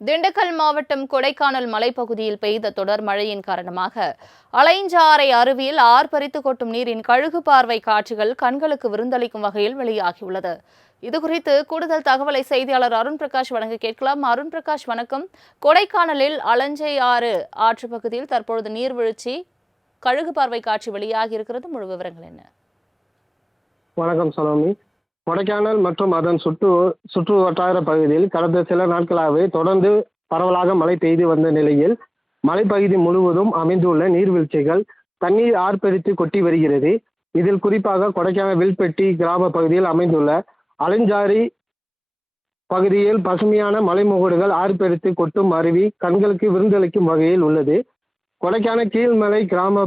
திண்டுக்கல் மாவட்டம் கொடைக்கானல் மலைப்பகுதியில் பெய்த தொடர் மழையின் காரணமாக அலைஞ்சாறை அருவியில் ஆர்ப்பரித்து கொட்டும் நீரின் கழுகு பார்வை காட்சிகள் கண்களுக்கு விருந்தளிக்கும் வகையில் வெளியாகியுள்ளது. இதுகுறித்து கூடுதல் தகவலை செய்தியாளர் அருண் பிரகாஷ் வழங்க கேட்கலாம். அருண் பிரகாஷ், வணக்கம். கொடைக்கானலில் அலஞ்சையாறு ஆற்று பகுதியில் தற்பொழுது நீர்வீழ்ச்சி, கழுகு பார்வை காட்சி வெளியாகி இருக்கிறது. முழு விவரங்கள் என்ன? வணக்கம் சலோமி. கொடைக்கானல் மற்றும் அதன் சுற்று வட்டார பகுதியில் கடந்த சில நாட்களாகவே தொடர்ந்து பரவலாக மழை பெய்து வந்த நிலையில் மலைப்பகுதி முழுவதும் அமைந்துள்ள நீர்வீழ்ச்சிகள் தண்ணீர் ஆர்ப்பரித்து கொட்டி வருகிறது. இதில் குறிப்பாக கொடைக்கானல் வில்பட்டி கிராம பகுதியில் அமைந்துள்ள அலஞ்சாரி பகுதியில் பசுமையான மலைமுகடுகள் ஆர்ப்பரித்து கொட்டும் அருவி கண்களுக்கு விருந்தளிக்கும் வகையில் உள்ளது. கொடைக்கானல் கீழ்மலை கிராம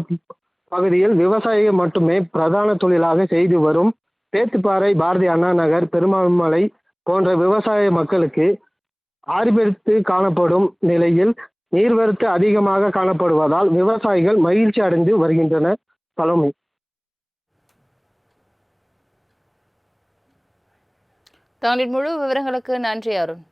பகுதியில் விவசாயிகள் மட்டுமே பிரதான தொழிலாக செய்து வரும் பேத்துப்பாறை, பாரதி அண்ணா நகர், பெருமாள்மலை போன்ற விவசாய மக்களுக்கு ஆர்ப்பரித்து காணப்படும் நிலையில் நீர்வரத்து அதிகமாக காணப்படுவதால் விவசாயிகள் மகிழ்ச்சி அடைந்து வருகின்றனர். பழமை தங்களின் முழு விவரங்களுக்கு நன்றி அருண்.